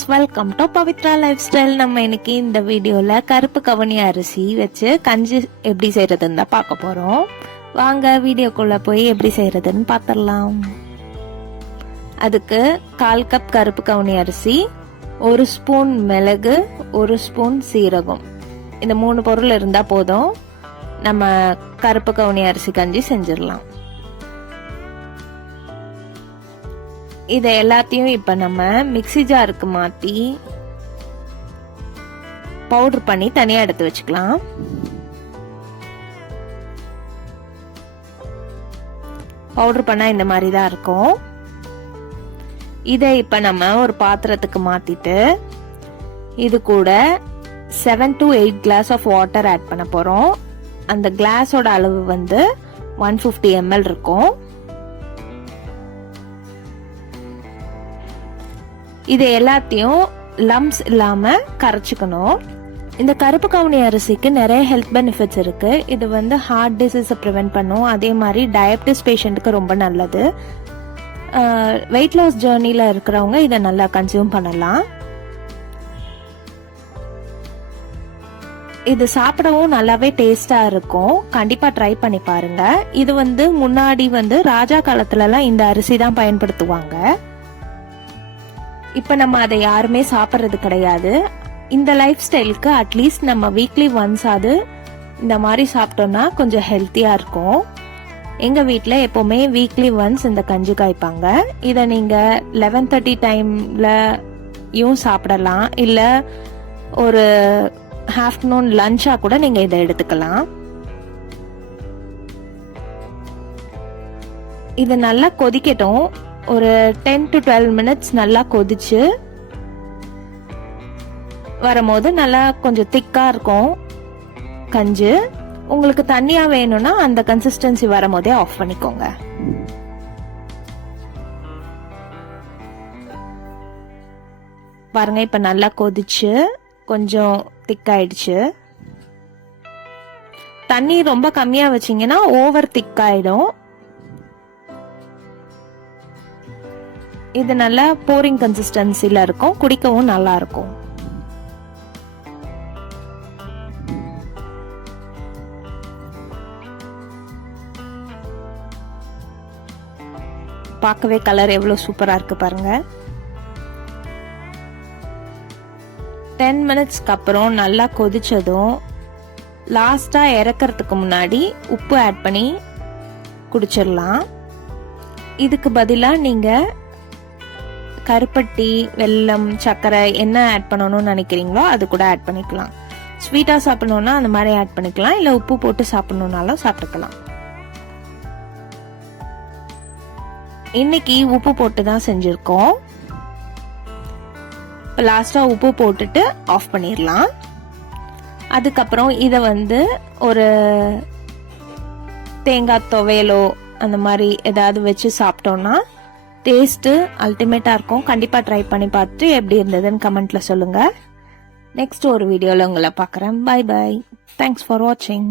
Welcome to Pavithra life style. நம்ம இன்னைக்கு இந்த வீடியோல கருப்பு கவுனி அரிசி வச்சு கஞ்சி எப்படி செய்யறதுன்னு தான் பார்க்க போறோம். வாங்க வீடியோக்குள்ள போய் எப்படி செய்யறதுன்னு பார்த்துடலாம். அதுக்கு 1/4 கப் கருப்பு கவுனி அரிசி, 1 ஸ்பூன் மிளகு, 1 ஸ்பூன் சீரகம், இந்த 3 பொருள் இருந்தா போதும். நம்ம கருப்பு கவுனி அரிசி கஞ்சி செஞ்சிடலாம். இதை எல்லாத்தையும் இப்ப நம்ம மிக்ஸி ஜாருக்கு மாத்தி பவுடர் பண்ணி தனியா எடுத்து வச்சுக்கலாம். பவுடர் பண்ணா இந்த மாதிரி தான் இருக்கும். இதை இப்ப நம்ம ஒரு பாத்திரத்துக்கு மாத்திட்டு இது கூட 7 to 8 glass of water add பண்ண போறோம். அந்த கிளாஸோட அளவு வந்து 150 ml இருக்கும். இது எல்லாத்தையும் லம்ப்ஸ் இல்லாம கரைச்சுக்கணும். இந்த கருப்பு கவுனி அரிசிக்கு நிறைய ஹெல்த் பெனிஃபிட்ஸ் இருக்கு. இது வந்து ஹார்ட் டிசீஸை ப்ரிவென்ட் பண்ணும். அதே மாதிரி டயபிட்டிஸ் பேஷண்ட்டுக்கு ரொம்ப நல்லது. வெயிட் லாஸ் ஜேர்னில இருக்கிறவங்க இதை நல்லா கன்சியூம் பண்ணலாம். இது சாப்பிடவும் நல்லாவே டேஸ்டா இருக்கும். கண்டிப்பா ட்ரை பண்ணி பாருங்க. இது வந்து முன்னாடி வந்து ராஜா காலத்துல எல்லாம் இந்த அரிசி தான் பயன்படுத்துவாங்க. இப்ப நம்ம அதை யாருமே சாப்பிட்றது கிடையாது. இந்த லைஃப் ஸ்டைலுக்கு அட்லீஸ்ட் நம்ம வீக்லி ஒன்ஸ் அது இந்த மாதிரி சாப்பிட்டோம்னா கொஞ்சம் ஹெல்த்தியா இருக்கும். எங்க வீட்டுல எப்பவுமே வீக்லி ஒன்ஸ் இந்த கஞ்சி காய்ப்பாங்க. இதை நீங்க 11:30 டைம்லயும் சாப்பிடலாம், இல்ல ஒரு ஆஃப்டர்நூன் லஞ்சா கூட நீங்க இதை எடுத்துக்கலாம். இது நல்லா கொதிக்கட்டும். ஒரு 10 to 12 minutes நல்லா கொதிச்சு வரும்போது நல்லா கொஞ்சம் திக்கா இருக்கும் கஞ்சி. உங்களுக்கு தண்ணியா வேணும்னா அந்த கன்சிஸ்டன்சி வரும்போதே ஆஃப் பண்ணிக்கோங்க. பாருங்க, இப்ப நல்லா கொதிச்சு கொஞ்சம் திக்காயிடுச்சு. தண்ணி ரொம்ப கம்மியா வச்சீங்கன்னா ஓவர் திக்காயிடும். இது நல்லா போரிங் கன்சிஸ்டன்சில இருக்கும், குடிக்கவும் நல்லா இருக்கும். பார்க்கவே கலர் எவ்வளவு சூப்பரா இருக்கு பாருங்க. 10 மினிட்ஸ்க்கு அப்புறம் நல்லா கொதிச்சதும் லாஸ்டா இறக்கறதுக்கு முன்னாடி உப்பு ஆட் பண்ணி குடிச்சிடலாம். இதுக்கு பதிலா நீங்க கருப்பட்டி, வெல்லம், சர்க்கரை என்ன ஆட் பண்ணணும்னு நினைக்கிறீங்களோ அது கூட ஆட் பண்ணிக்கலாம். ஸ்வீட்டா சாப்பிடணும்னா அந்த மாதிரி ஆட் பண்ணிக்கலாம், இல்ல உப்பு போட்டு சாப்பிடணும்னாலும் சாப்பிட்டுக்கலாம். இன்னைக்கு உப்பு போட்டு தான் செஞ்சிருக்கோம். லாஸ்டா உப்பு போட்டுட்டு ஆஃப் பண்ணிடலாம். அதுக்கப்புறம் இதை வந்து ஒரு தேங்காய் துவையலோ அந்த மாதிரி ஏதாவது வச்சு சாப்பிட்டோம்னா டேஸ்ட் அல்டிமேட்டா இருக்கும். கண்டிப்பா ட்ரை பண்ணி பார்த்துட்டு எப்படி இருந்ததுன்னு கமெண்ட்ல சொல்லுங்க. நெக்ஸ்ட் ஒரு வீடியோல உங்களை பார்க்குறேன். By by. தேங்க்ஸ் ஃபார் வாட்சிங்.